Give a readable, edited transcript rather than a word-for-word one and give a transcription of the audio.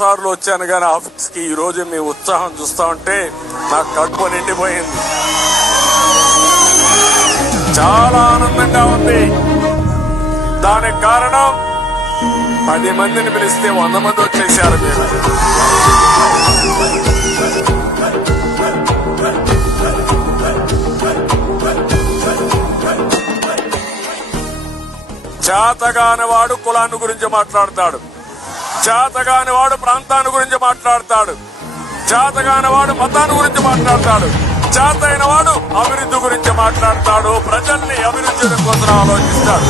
సార్లు వచ్చాను కానీ ఆఫీస్ కి ఈ రోజు మీ ఉత్సాహం చూస్తా ఉంటే నాకు కడుపు నిండిపోయింది. చాలా ఆనందంగా ఉంది. దానికి కారణం 10 మందిని పిలిస్తే 100 మంది వచ్చేసారు. మీరు చేతగాని వాడు కులాన్ని గురించి మాట్లాడతాడు, చేతగాని వాడు ప్రాంతాన్ని గురించి మాట్లాడతాడు, చేతగాని వాడు మతాన్ని గురించి మాట్లాడతాడు, చేతైన వాడు అభివృద్ధి గురించి మాట్లాడతాడు, ప్రజల్ని అభివృద్ధి కోసం ఆలోచిస్తాడు.